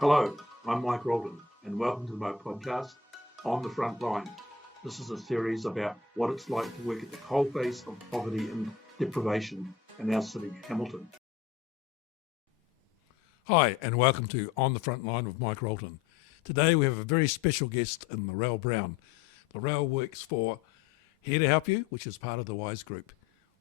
Hello, I'm Mike Rolton, and welcome to my podcast, On the Frontline. This is a series about what it's like to work at the coalface of poverty and deprivation in our city, Hamilton. Hi, and welcome to On the Frontline with Mike Rolton. Today we have a very special guest in Larelle Brown. Larelle works for Here to Help You, which is part of the WISE group.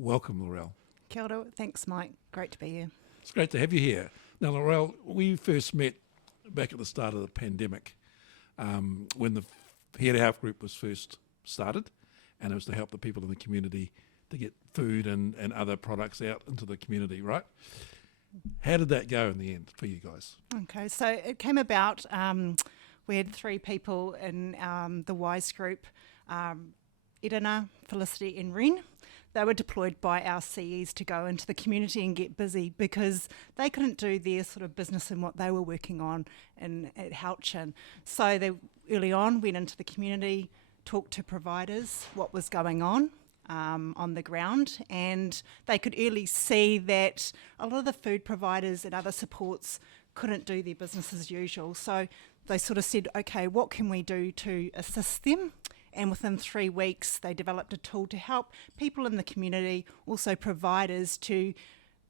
Welcome, Larelle. Kia ora. Thanks, Mike. Great to be here. It's great to have you here. Now, Larelle, we first met back at the start of the pandemic when the Here to Help group was first started, and it was to help the people in the community to get food and other products out into the community, right? How did that go in the end for you guys? Okay, so it came about, we had three people in the WISE group, Irina, Felicity and Ren. They were deployed by our CEs to go into the community and get busy because they couldn't do their sort of business and what they were working on at Houchin. So they early on went into the community, talked to providers what was going on the ground, and they could early see that a lot of the food providers and other supports couldn't do their business as usual. So they sort of said, okay, what can we do to assist them? And within 3 weeks, they developed a tool to help people in the community, also providers, to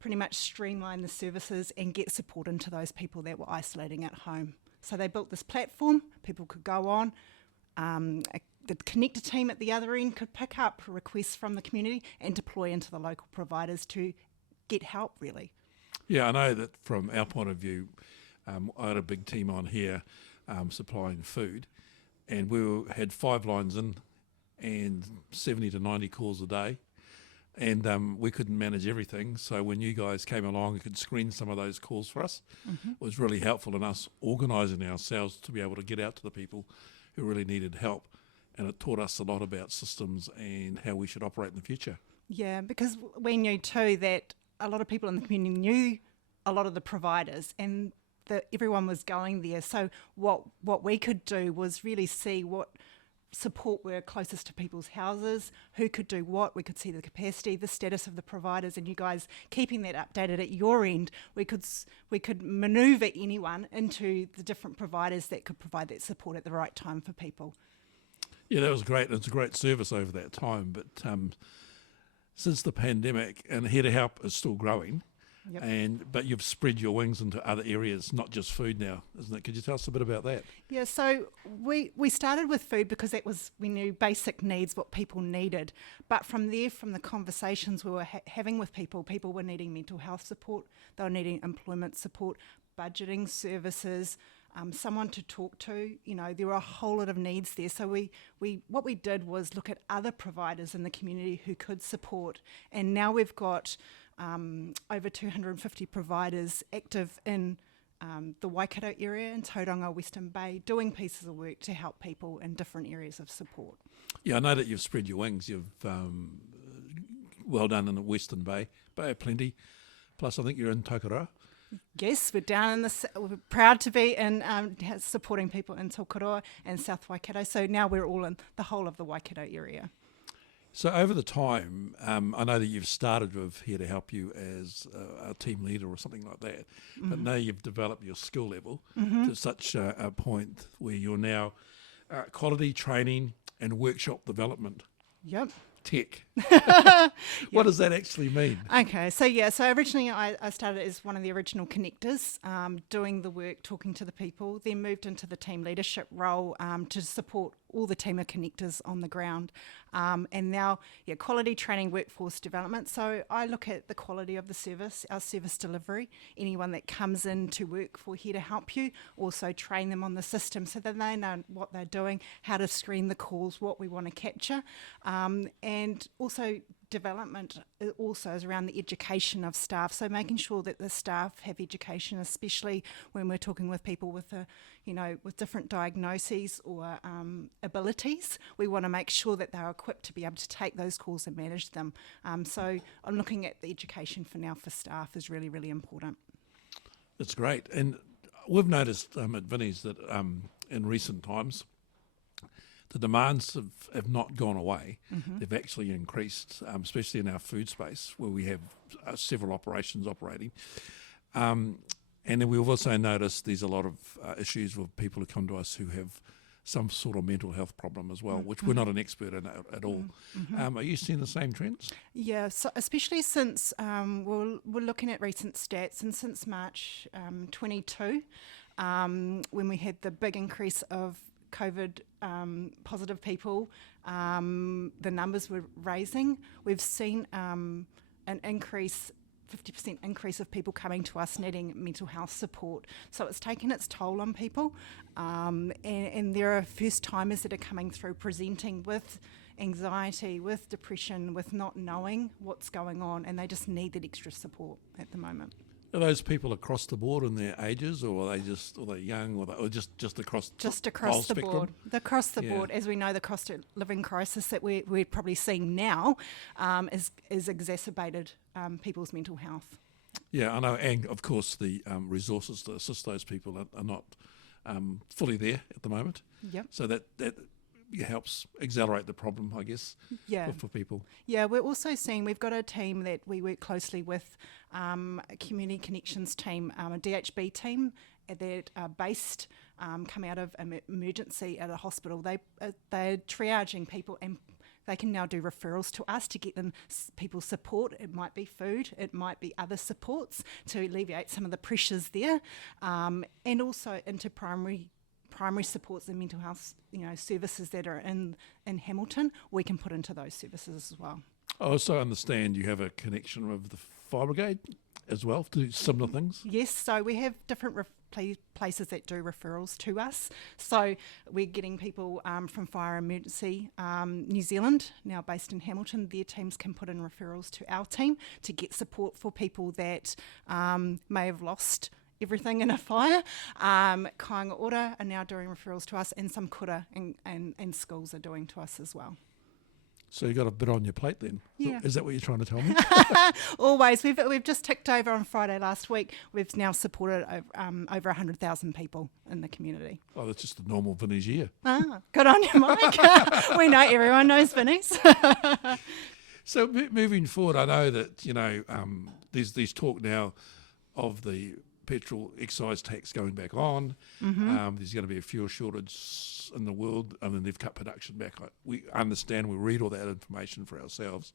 pretty much streamline the services and get support into those people that were isolating at home. So they built this platform, people could go on, the connector team at the other end could pick up requests from the community and deploy into the local providers to get help, really. Yeah, I know that from our point of view, I had a big team on here supplying food, and we had 5 lines in and 70 to 90 calls a day, and we couldn't manage everything. So when you guys came along and could screen some of those calls for us, it was really helpful in us organising ourselves to be able to get out to the people who really needed help. And it taught us a lot about systems and how we should operate in the future. Yeah, because we knew too that a lot of people in the community knew a lot of the providers, and everyone was going there. So what we could do was really see what support were closest to people's houses, who could do what. We could see the capacity, the status of the providers, and you guys keeping that updated at your end. We could manoeuvre anyone into the different providers that could provide that support at the right time for people. Yeah, that was great. It's a great service over that time. But since the pandemic, and Here to Help is still growing, but you've spread your wings into other areas, not just food now, isn't it? Could you tell us a bit about that? Yeah, so we started with food because that was, we knew basic needs, what people needed. But from there, from the conversations we were having with people were needing mental health support, they were needing employment support, budgeting services, someone to talk to. You know, there were a whole lot of needs there. So what we did was look at other providers in the community who could support. And now we've got over 250 providers active in the Waikato area in Tauranga, Western Bay, doing pieces of work to help people in different areas of support. Yeah, I know that you've spread your wings. You've well done in the Western Bay, Bay of Plenty. Plus, I think you're in Tokoroa. Yes, we're we're proud to be in supporting people in Tokoroa and South Waikato. So now we're all in the whole of the Waikato area. So over the time, I know that you've started with Here to Help You as a team leader or something like that, but now you've developed your skill level to such a point where you're now quality training and workshop development. Yep. Tech. What does that actually mean? Okay, so originally I started as one of the original connectors, doing the work, talking to the people, then moved into the team leadership role to support all the team of connectors on the ground. And now, quality training, workforce development. So I look at the quality of the service, our service delivery, anyone that comes in to work for Here to Help You, also train them on the system so that they know what they're doing, how to screen the calls, what we want to capture, and also development also is around the education of staff. So making sure that the staff have education, especially when we're talking with people with with different diagnoses or abilities. We want to make sure that they're equipped to be able to take those calls and manage them. So I'm looking at the education for now for staff is really, really important. That's great. And we've noticed at Vinnies that in recent times, the demands have not gone away. They've actually increased, especially in our food space where we have several operations operating. And then we've also noticed there's a lot of issues with people who come to us who have some sort of mental health problem as well, which we're not an expert in at all. Are you seeing the same trends? Yeah, so especially since we're looking at recent stats, and since March 22, when we had the big increase of COVID positive people, the numbers were raising. We've seen an increase, 50% increase of people coming to us needing mental health support. So it's taken its toll on people, and there are first timers that are coming through presenting with anxiety, with depression, with not knowing what's going on, and they just need that extra support at the moment. Are those people across the board in their ages, or are they young, or just across just the across whole the spectrum? board? Across the board, as we know, the cost of living crisis that we're probably seeing now is exacerbated people's mental health. Yeah, I know, and of course the resources to assist those people are not fully there at the moment. Yep. So that helps accelerate the problem, I guess, for people. Yeah, we're also seeing, we've got a team that we work closely with, a Community Connections team, a DHB team that are based, come out of emergency at a hospital. They're triaging people, and they can now do referrals to us to get them people support. It might be food, it might be other supports to alleviate some of the pressures there, and also into primary supports and mental health, services that are in Hamilton, we can put into those services as well. I also understand you have a connection with the Fire Brigade as well to do similar things. Yes, so we have different places that do referrals to us. So we're getting people from Fire Emergency New Zealand, now based in Hamilton. Their teams can put in referrals to our team to get support for people that may have lost everything in a fire. Kāinga Ora are now doing referrals to us, and some kura and schools are doing to us as well. So you got a bit on your plate then? Yeah. Is that what you're trying to tell me? Always. We've just ticked over on Friday last week. We've now supported over 100,000 people in the community. Oh, that's just a normal Vinnies year. Good on you, Mike. We know everyone knows Vinnies. So moving forward, I know that, there's talk now of the petrol excise tax going back on. There's going to be a fuel shortage in the world. I mean, they've cut production back. We understand, we read all that information for ourselves.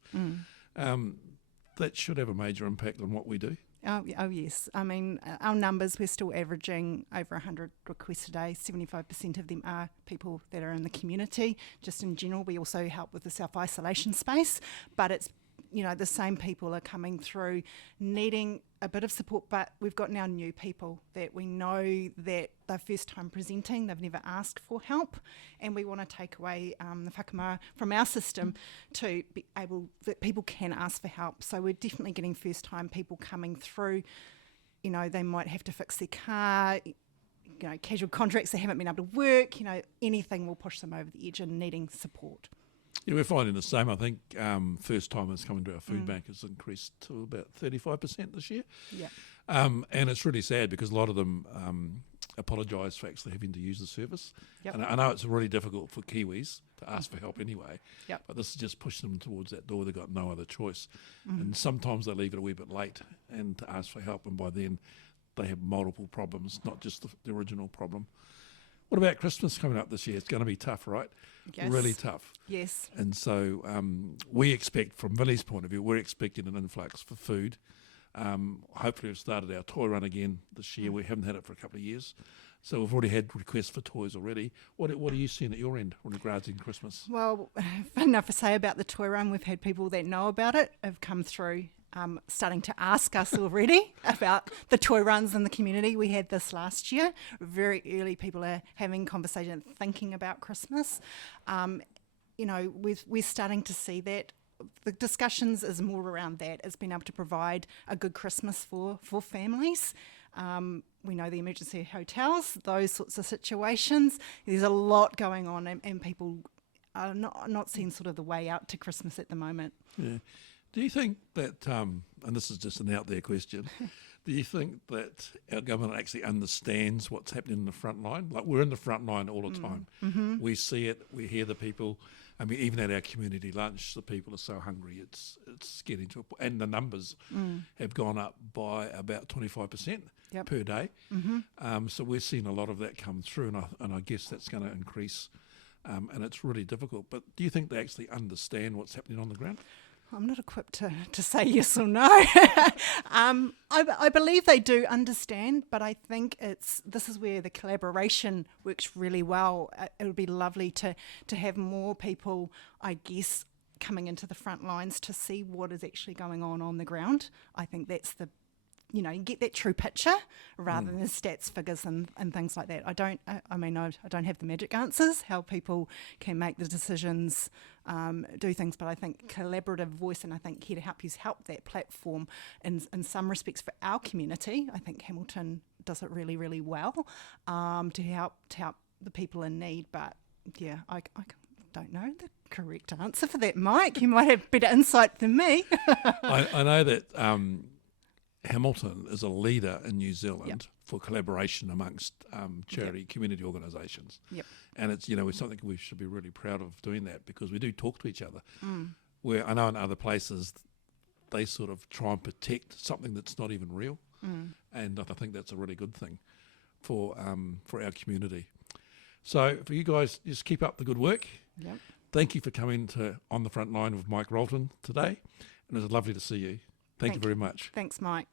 That should have a major impact on what we do. Oh, yes. I mean, our numbers, we're still averaging over 100 requests a day. 75% of them are people that are in the community. Just in general, we also help with the self-isolation space, but it's the same people are coming through needing a bit of support, but we've got now new people that we know that they're first time presenting, they've never asked for help, and we want to take away the whakamara from our system to be able, that people can ask for help. So we're definitely getting first time people coming through. They might have to fix their car, casual contracts, they haven't been able to work, anything will push them over the edge and needing support. Yeah, we're finding the same. I think first timers coming to our food bank has increased to about 35% this year. Yeah. And it's really sad because a lot of them apologise for actually having to use the service. Yep. And I know it's really difficult for Kiwis to ask for help anyway. Yep. But this has just pushed them towards that door. They've got no other choice. And sometimes they leave it a wee bit late and to ask for help. And by then they have multiple problems, not just the original problem. What about Christmas coming up this year? It's going to be tough, right? Yes. Really tough. Yes. And so we expect, from Vinnie's point of view, we're expecting an influx for food. Hopefully we've started our toy run again this year. We haven't had it for a couple of years. So we've already had requests for toys already. What are you seeing at your end in regards to Christmas? Well, enough to say about the toy run. We've had people that know about it have come through, starting to ask us already about the toy runs in the community. We had this last year. Very early, people are having conversation, thinking about Christmas. We're starting to see that. The discussions is more around that, is being able to provide a good Christmas for families. We know the emergency hotels, those sorts of situations. There's a lot going on, and people are not seeing sort of the way out to Christmas at the moment. Yeah. Do you think that, and this is just an out there question, do you think that our government actually understands what's happening in the front line? Like, we're in the front line all the time. We see it, we hear the people. I mean, even at our community lunch, the people are so hungry, it's getting to a point. And the numbers have gone up by about 25% per day. So we're seeing a lot of that come through, and I guess that's going to increase, and it's really difficult. But do you think they actually understand what's happening on the ground? I'm not equipped to say yes or no. I believe they do understand, but I think this is where the collaboration works really well. It would be lovely to have more people, I guess, coming into the front lines to see what is actually going on the ground. I think that's you get that true picture rather than the stats, figures and things like that. I don't have the magic answers, how people can make the decisions, do things, but I think collaborative voice, and I think Here to Help You's helped that platform in some respects for our community. I think Hamilton does it really, really well to help the people in need. But yeah, I don't know the correct answer for that, Mike. You might have better insight than me. I know that Hamilton is a leader in New Zealand for collaboration amongst charity community organisations. And it's, it's something we should be really proud of doing that, because we do talk to each other. Where I know in other places they sort of try and protect something that's not even real. And I think that's a really good thing for our community. So for you guys, just keep up the good work. Thank you for coming to On the Front Line with Mike Rolton today. And it was lovely to see you. Thank you very much. Thanks, Mike.